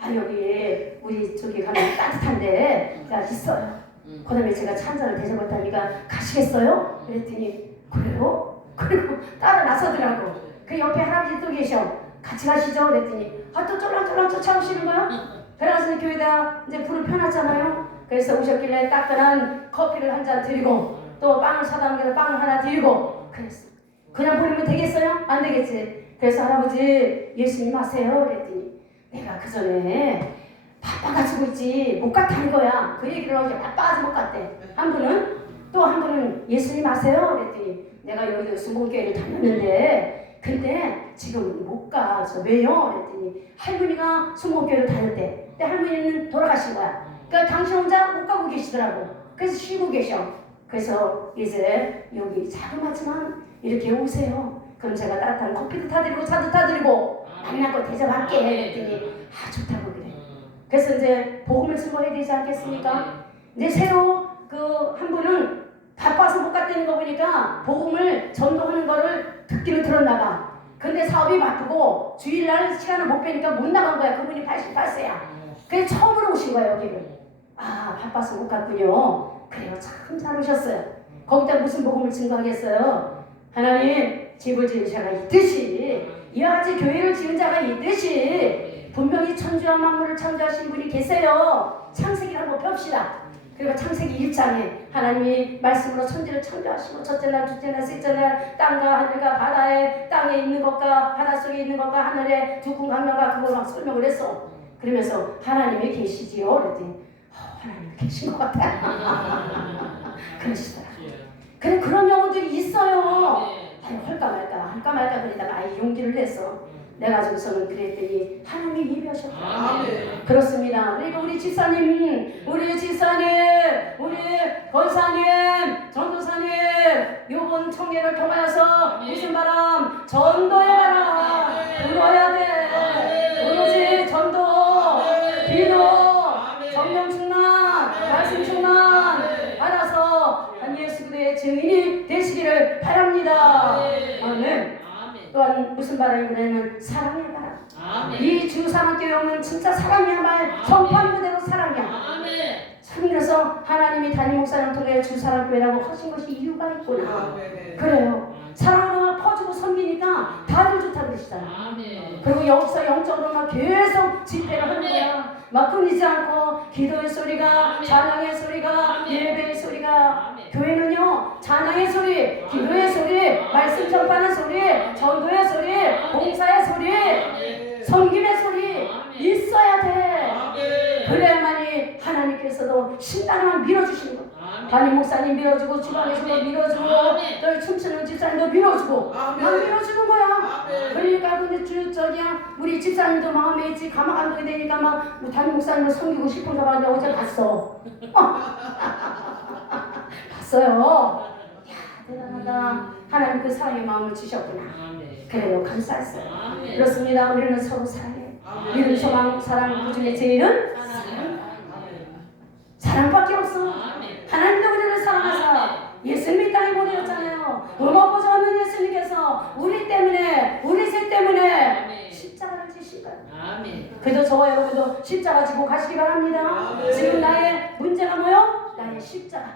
아 여기 우리 저기 가면 따뜻한데 자 있어요. 그 다음에 제가 차 한잔을 대접했다니까 가시겠어요? 그랬더니 그래요? 그리고 따라 나서더라고. 그 옆에 할아버지 또 계셔. 같이 가시죠? 그랬더니 또 쫄랑쫄랑 쫓아오시는 거야? 그래서 교회다 이제 불을 펴놨잖아요. 그래서 오셨길래 따끈한 커피를 한 잔 드리고 또 빵을 사다 놓은 빵을 하나 드리고 그랬어. 그냥 보내면 되겠어요? 안 되겠지. 그래서 할아버지 예수님 아세요? 그랬더니 내가 그 전에 바빠가지고 있지 못 갔다는 거야. 그 얘기를 하고 바빠가지고 못 갔대. 한 분은 또 한 분은 예수님 아세요? 그랬더니 내가 여기도 순복음교회를 다녔는데 근데 지금 못 가. 저 왜요? 그랬더니 할머니가 순복음교회를 다녔대. 근데 할머니는 돌아가신 거야. 그러니까 당신 혼자 못 가고 계시더라고. 그래서 쉬고 계셔. 그래서 이제 여기 자그마지만 이렇게 오세요. 그럼 제가 따뜻한 커피도 타드리고 차도 타드리고 만나고 대접할게. 그랬더니 좋다고 그래. 그래서 이제 복음을 증거해야 되지 않겠습니까? 이제 새로 그 한 분은 바빠서 못 갔다는 거 보니까 복음을 전도하는 거를 듣기는 들었나 봐. 근데 사업이 바쁘고 주일날 시간을 못 빼니까 못 나간 거야. 그분이 88세야. 그래서 처음으로 오신 거예요, 여기를. 아, 바빠서 못 갔군요. 그래요, 참 잘 오셨어요. 거기다 무슨 복음을 증거하겠어요? 하나님, 집을 지은 자가 있듯이, 이와 같이 교회를 지은 자가 있듯이, 분명히 천주와 만물을 창조하신 분이 계세요. 창세기를 한번 봅시다. 그리고 창세기 1장에 하나님이 말씀으로 천지를 창조하시고 첫째 날, 둘째 날, 셋째 날 땅과 하늘과 바다에, 땅에 있는 것과 바다 속에 있는 것과 하늘에 두군 강명과 그걸 막 설명을 했어. 그러면서 하나님이 계시지요? 그랬더니 하나님이 계신 것 같아. 그러시더라. 그래, 그런 영혼들이 있어요. 아유, 할까 말까 그러다가 용기를 냈어. 내가 저기서는 그랬더니 하나님이 예비하셨다. 그렇습니다. 그리고 우리 집사님, 우리 권사님, 전도사님, 요번 청계를 통하여서 무슨 바람? 전도에 가라. 불어야 돼. 오로지 전도, 기도, 성령 충만, 말씀 충만 받아서 한 예수 그리스도의 증인이 되시기를 바랍니다. 아멘. 또한 무슨 바람이 그러냐면 사랑의 바람. 이 주사랑교회는 진짜 사랑이야말 성판 그대로 사랑이야. 참, 그래서 하나님이 담임 목사님을 통해 주사랑교회라고 하신 것이 이유가 있구나. 그래요. 사랑으로 퍼주고 섬기니까 다들 좋다고 그러시잖아. 그리고 여기서 영적으로 막 계속 집회를 하는 거야. 막 끊이지 않고 기도의 소리가, 찬양의 소리가, 예배의 소리가. 교회는요, 찬양의 소리, 기도의 소리, 말씀 전파하는 소리, 전도의 소리, 봉사의 소리, 섬김의 소리 있어야 돼. 그래야만이 하나님께서도 신당만 밀어주시는 거야. 담임 목사님 밀어주고, 주방에서도 밀어주고, 또 춤추는 집사님도 밀어주고, 다 밀어주는 거야. 그러니까 근데 저기야 우리 집사님도 마음에 있지, 가만 감동이 되니까 막 담임 목사님을 섬기고 싶은가 봐. 어제 봤어. 봤어요. 야, 대단하다. 하나님 그 사랑의 마음을 주셨구나. 그래요, 감사했어요. 그렇습니다. 우리는 서로 사랑해. 믿음, 소망, 사랑, 그 중에 제일은 사랑밖에 없어. 하나님도 우리를 사랑하사 예수님이 땅에 보내셨잖아요. 음악고자 없는 예수님께서 우리 때문에, 우리 셋 때문에 십자가를 지신 거예요. 그래도 저와 여러분도 십자가 지고 가시기 바랍니다. 지금 나의 문제가 뭐요? 나의 십자가.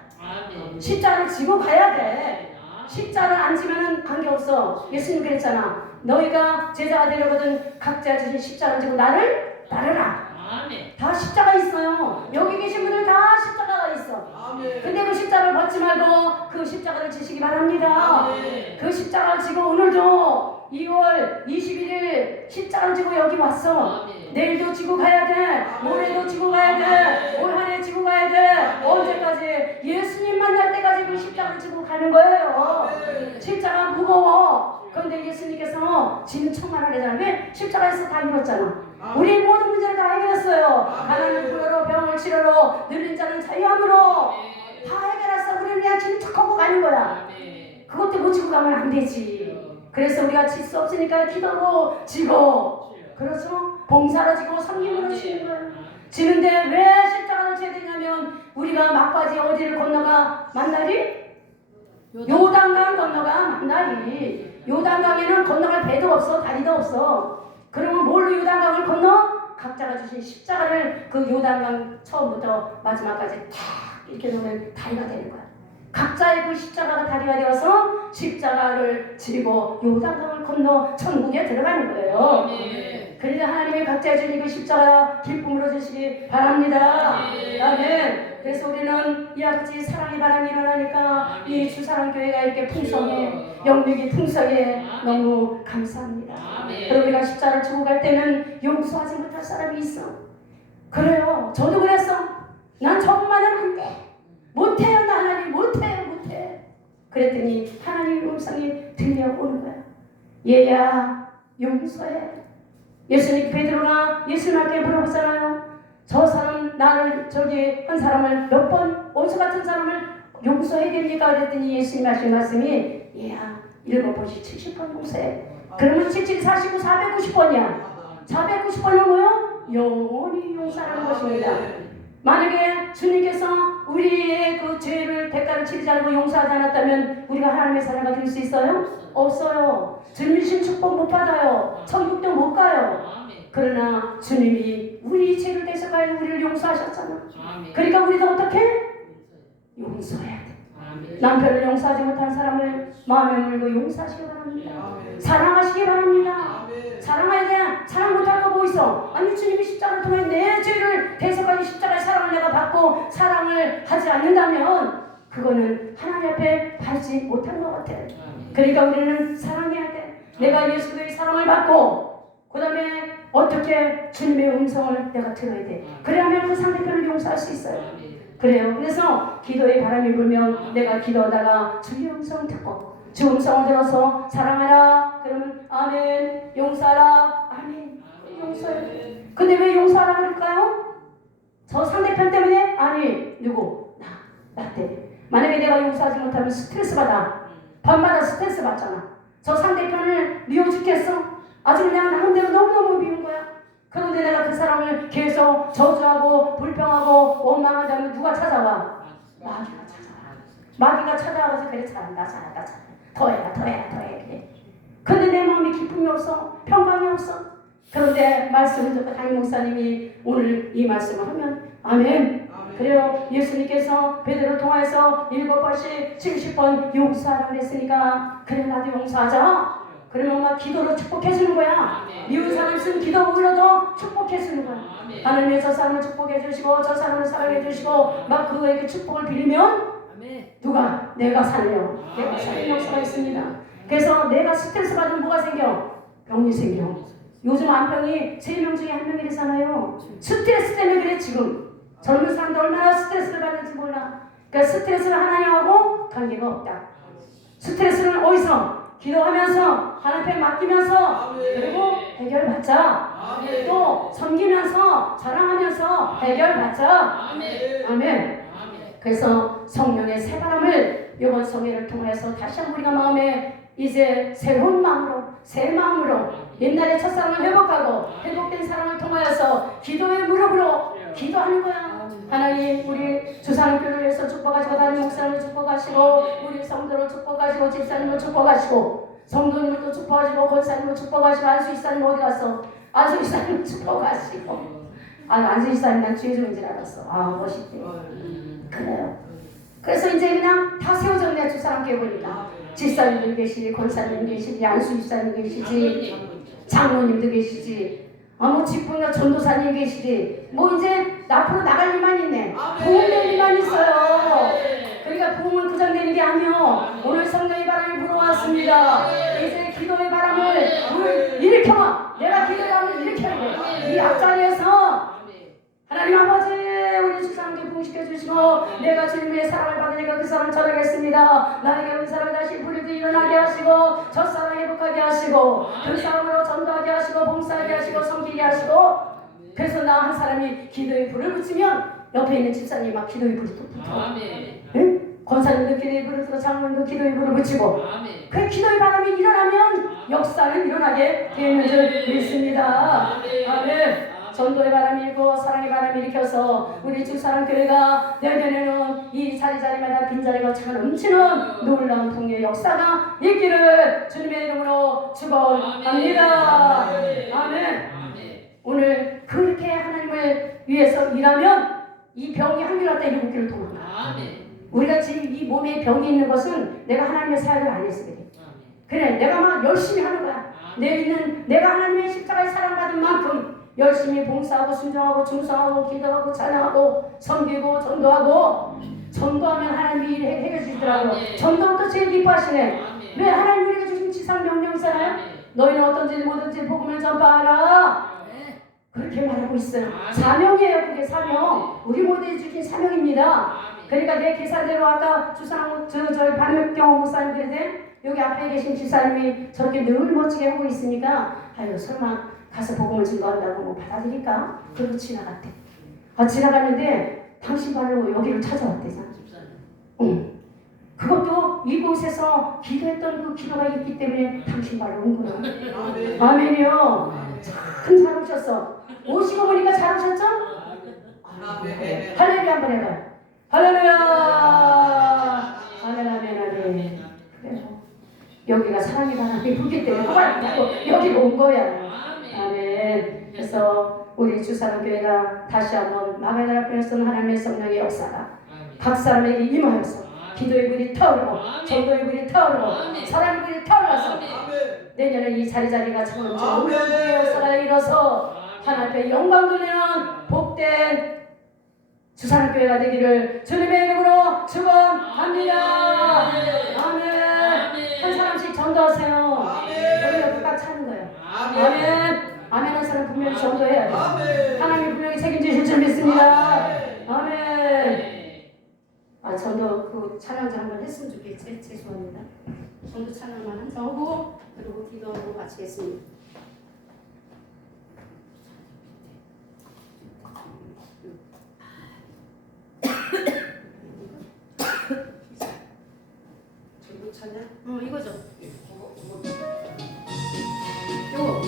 십자가를 지고 가야 돼. 십자가를 안 지면 관계없어. 예수님 그랬잖아. 너희가 제자가 되려거든 각자 주신 십자가를 지고 나를 따르라. 다 십자가 있어요. 여기 계신 분들 다 십자가가 있어. 근데 그 십자가를 벗지 말고 그 십자가를 지시기 바랍니다. 그 십자가를 지고 오늘도 2월 21일 십자가를 지고 여기 왔어. 내일도 지고 가야 돼. 모레도 지고 가야 돼. 올 한 해 지고 가야 돼. 언제까지? 예수님 만날 때까지 그 십자가를 지고 가는 거예요. 십자가 무거워. 그런데 예수님께서 지는 천만을 하잖아. 왜? 십자가에서 다 이뤘잖아. 우리 모든 문제를 다 해결했어요. 가난은 부여로, 병을 치료로, 늘린 자는 자유함으로 다 해결했어. 우리는 그냥 지는 척하고 가는 거야. 그것도 못 지고 가면 안 되지. 그래서 우리가 질 수 없으니까 기도로 지고, 그렇죠? 봉사로 지고 섬김으로 지는 거예요. 지는데 왜 십자가를 지어야 되냐면 우리가 막바지 어디를 건너가 만나리? 요단강 건너가 만나리. 요단강에는 건너갈 배도 없어, 다리도 없어. 그러면 뭘로 요단강을 건너? 각자가 주신 십자가를 그 요단강 처음부터 마지막까지 탁 이렇게 놓으면 다리가 되는 거야. 각자의 그 십자가가 다리가 되어서 십자가를 지고 요단강을 건너 천국에 들어가는 거예요. 그러니까 하나님이 각자 주신 그 십자가 기쁨으로 주시기 바랍니다. 아멘. 그래서 우리는 이와 같이 사랑의 바람이 일어나니까 이 주사랑교회가 이렇게 풍성해, 영육이 풍성해. 너무 감사합니다. 그리고 우리가 십자가를 지고 갈 때는 용서하지 못할 사람이 있어. 그래요. 저도 그랬어. 난 저것만은 안 돼. 못해요. 나 하나님 못해. 그랬더니 하나님 음성이 들려오는 거야. 얘야, 용서해. 예수님 베드로가 예수님 앞에 물어보잖아요. 저 사람 나를 저기 한 사람을 몇 번 원수 같은 사람을 용서해야 됩니까? 그랬더니 예수님 하신 말씀이 얘야 7번씩 70번 용서해. 그러면 77, 49, 490번이야. 490번은 뭐요? 영원히 용서하는 것입니다. 만약에 주님께서 우리의 그 죄를 대가를 치르지 않고 용서하지 않았다면 우리가 하나님의 사람가 될 수 있어요? 없어요. 주님이신 축복 못 받아요. 천국도 못 가요. 그러나 주님이 우리 죄를 대속하여 우리를 용서하셨잖아. 그러니까 우리도 어떻게? 용서해야 돼. 남편을 용서하지 못한 사람을 마음에 물고 용서하시기 바랍니다. 사랑하시기 바랍니다. 사랑해야 돼. 사랑 못할 거 뭐 있어? 아니 주님이 십자가를 통해 내 죄를 대속하기 십자가의 사랑을 내가 받고 사랑을 하지 않는다면 그거는 하나님 앞에 받지 못한 것 같아. 그러니까 우리는 사랑해야 돼. 내가 예수 그리스도의 사랑을 받고 그 다음에 어떻게 주님의 음성을 내가 들어야 돼. 그래야만 그 상대편을 용서할 수 있어요. 그래요. 그래서 기도에 바람이 불면 내가 기도하다가 주의 음성을 듣고 주 음성을 들어서 사랑하라. 그러면 아멘. 용서하라. 아멘. 용서해. 근데 왜 용서하라 그럴까요? 저 상대편 때문에? 아니 누구? 나 때문에. 만약에 내가 용서하지 못하면 스트레스 받아. 밤마다 스트레스 받잖아. 저 상대편을 미워 죽겠어? 아주 그냥 나름대로 너무너무 미운 거야. 그런데 내가 그 사람을 계속 저주하고 불평하고 원망한다면 누가 찾아와? 마귀가 찾아와. 마귀가 찾아와서 그래 잘한다 잘한다 잘한다 더해라 그래. 근데 내 마음에 기쁨이 없어. 평강이 없어. 그런데 말씀을 듣고 담임 목사님이 오늘 이 말씀을 하면 아멘. 그래요. 예수님께서 베드로 통하여서 7번씩 70번 용서하라고 했으니까 그래 나도 용서하자. 그러면 막 기도로 축복해 주는 거야. 미운 사람 쓴 기도 울어도 축복해 주는 거야. 하나님이 저 사람을 축복해 주시고 저 사람을 사랑해 주시고 막 그거에게 축복을 빌리면 누가? 내가 살려. 내가 살릴 역사가 있습니다. 그래서 내가 스트레스 받으면 뭐가 생겨? 병이 생겨. 요즘 암병이 3명 중에 1명이잖아요. 스트레스 때문에 그래 지금. 젊은 사람들 얼마나 스트레스를 받는지 몰라. 그러니까 스트레스를 하나님하고 관계가 없다. 스트레스는 어디서? 기도하면서 하나님께 맡기면서 그리고 해결받자. 또 섬기면서 자랑하면서 해결받자. 아멘. 그래서 성령의 새바람을 이번 성회를 통해서 다시 한번 우리가 마음에 이제 새로운 마음으로 새 마음으로 옛날의 첫사랑을 회복하고 회복된 사랑을 통하여서 기도의 무릎으로 기도하는 거야. 하나님 우리 주사랑교를 해서 축복하시고 담임 목사님을 축복하시고 우리 성도를 축복하시고 집사님을 축복하시고 성도님을 또 축복하시고 권사님을 축복하시고 안수이사님 어디 갔어? 안수이사님 축복하시고 안수이사님 난 주의종인 줄 알았어. 멋있대. 그래요. 그래서 이제 그냥 다 세워졌네. 주사랑교회 보니까 집사님들 계시지 권사님 계시지 안수이사님 계시지 장로님도 계시지 뭐 직분과 전도사님 계시지 뭐 이제 앞으로 나갈 일만 있네. 부흥될 일만 있어요. 그러니까 부흥은 부정되는 게 아니요. 오늘 성령의 바람이 불어왔습니다. 이제 기도의 바람을 일으켜. 내가 기도의 바람을 일으켜야 돼. 이 앞자리에서 하나님 아버지 우리 주상께 부흥시켜 주시고 내가 주님의 사랑을 받으니까 그 사람 전하겠습니다. 나에게 은사를 다시 부리도 일어나게 하시고 저 사람 회복하게 하시고 그 사람으로 전도하게 하시고 봉사하게 하시고 섬기게 하시고 그래서 나 한 사람이 기도의 불을 붙이면 옆에 있는 집사님이 막 기도의 불이 또 붙어. 응? 권사님도 기도의 불을 붙이고 장로님도 기도의 불을 붙이고 그 기도의 바람이 일어나면 역사는 일어나게 되는 줄 믿습니다. 아멘. 전도의 바람이 일고 사랑의 바람이 일으켜서 우리 주사랑교회가 내년에는 이 자리자리마다 빈자리가 차 넘치는 놀라운 통일의 역사가 있기를 주님의 이름으로 축원합니다. 아멘. 오늘 그렇게 하나님을 위해서 일하면 이 병이 한결같다 7개를 통합니다. 우리가 지금 이 몸에 병이 있는 것은 내가 하나님의 사역을 안 해서 그래. 내가 막 열심히 하는 거야. 내가 하나님의 십자가에 사랑받은 만큼 열심히 봉사하고 순종하고 충성하고 기도하고 찬양하고 섬기고 전도하고 전도하면 하나님이 일을 해결해 주시더라고요. 전도는 또 제일 기뻐하시네. 왜? 하나님 우리가 주신 지상 명령이잖아요. 너희는 어떤지 뭐든지 복음을 전파하라. 그렇게 말하고 있어요. 사명이에요. 그게 사명. 우리 모두에 주신 사명입니다. 그러니까 내 계산대로 아까 주상 저희 반역경 목사님들인데 여기 앞에 계신 집사님이 저렇게 늘 멋지게 하고 있으니까 아유 설마 가서 복음을 증거한다고 뭐 받아들일까? 그러고 지나갔대. 지나갔는데 당신 발로 여기를 찾아왔대잖아. 그것도 이곳에서 기도했던 그 기도가 있기 때문에 당신 발로 온 거야. 아멘이요. 참 잘 오셨어. 오시고 보니까 잘 오셨죠? 할렐루야 한번 해봐요. 할렐루야. 아멘 아멘 아멘. 그래서 여기가 사랑의 바람이 불기 때문에 하고 여기로 온 거야. 아멘. 그래서 우리 주사랑교회가 다시 한번 마가다라 편에서는 하나님의 성령의 역사가 각 사람에게 임하여서 기도의 불이 타오르고 전도의 불이 타오르고 사랑의 불이 타올라서 내년에 이 자리자리가 차원처럼 우리의 역사가 일어서 하나님 앞에 영광 돌리는 복된 주사랑교회가 되기를 주님의 이름으로 축원합니다. 아멘. 한 사람씩 전도하세요. 여기가 끝까지 차는 거예요. 아멘. 아멘 한 사람 분명히 전도해야 돼요. 하나님이 분명히 책임지실 줄 믿습니다. 아멘. 전도 그 찬양자 한번 했으면 좋겠지. 죄송합니다. 전도 찬양만 한 장 하고 그리고 기도하고 마치겠습니다. 전도 찬양? 이거죠. 요거.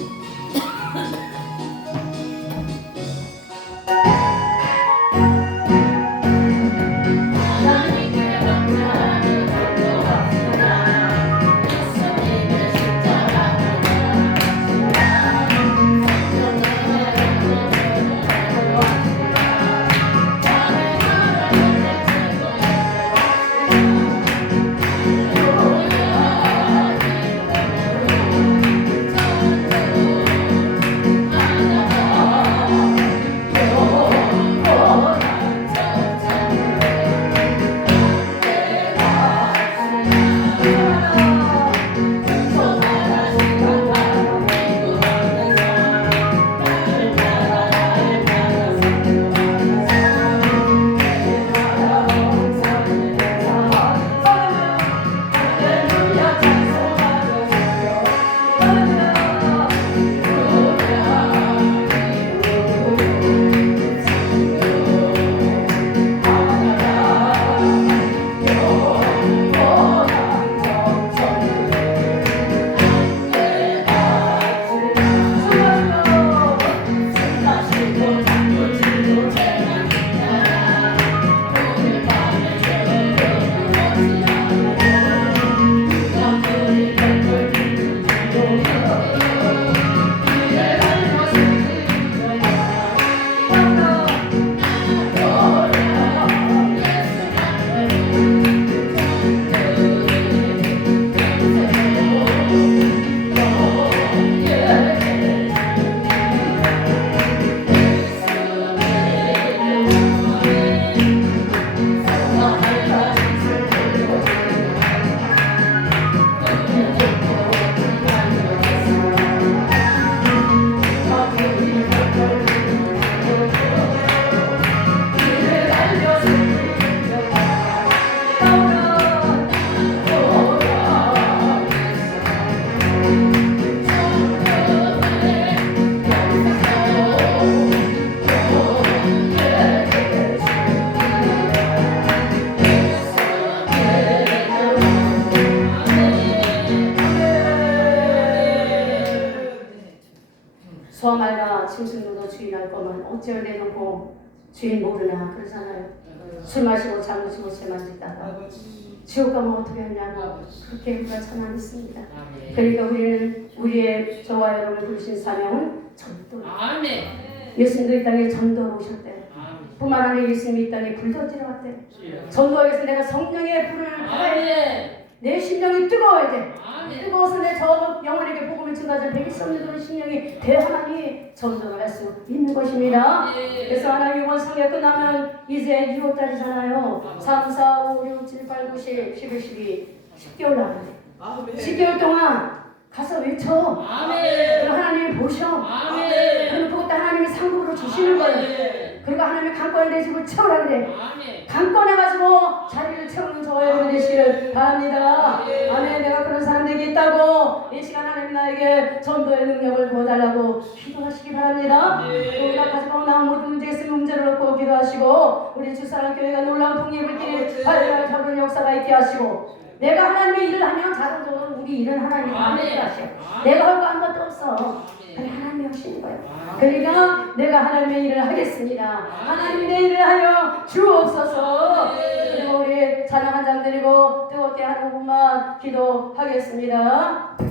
소말라 짐승들도 주인할 거면 어찌할 내놓고 주인 모르나 그러잖아요. 술 마시고 장구치고 쇠 만지다가 지옥 가면 어떻게 하냐고 그렇게 우리가 참 믿습니다. 그러니까 우리는 우리의 저와 여러분을 부르신 사명은 전도. 예수님도 이 땅에 전도로 오셨대. 뿐만 아니라 예수님이 이 땅에 불 던지러 왔대. 전도하기 위해서 내가 성령의 불을 받아야 돼. 내 심령이 뜨거워야 돼. 뜨거워서 내 저 영혼에게 복음을 전하자 되기 없는 그런 심령이 대하나니 전도를 할 수 있는 것입니다. 그래서 하나님 이번 성회 끝나면 이제 6월달이잖아요. 3, 4, 5, 6, 7, 8, 9, 10, 11, 12 10개월 남았대. 10개월 동안 가서 외쳐. 그리고 하나님이 보셔. 그리고 그것도 하나님이 상급으로 주시는 거예요. 그리고 하나님이 강권을 내 집을 채우라 그래. 강권해가지고 자리를 채우는 저와 여러분 되시길 바랍니다. 아멘. 내가 그런 사람들이 있다고 이 시간 하나님 나에게 전도의 능력을 부어달라고 기도하시기 바랍니다. 우리가 가지고 나온 모든 문제 있으면 문제를 놓고 기도하시고 우리 주사랑교회가 놀라운 독립을 발휘할 작은 역사가 있게 하시고 내가 하나님의 일을 하면 자동적으로 우리 일은 하나님이 다 하셔. 내가 할 거 아무것도 없어. 그냥 하나님이 하시는 거예요. 그러니까 내가 하나님의 일을 하겠습니다. 하나님의 일을 하여 주옵소서. 그리고 우리 찬양 한 장 드리고 뜨겁게 한 5분만 기도하겠습니다.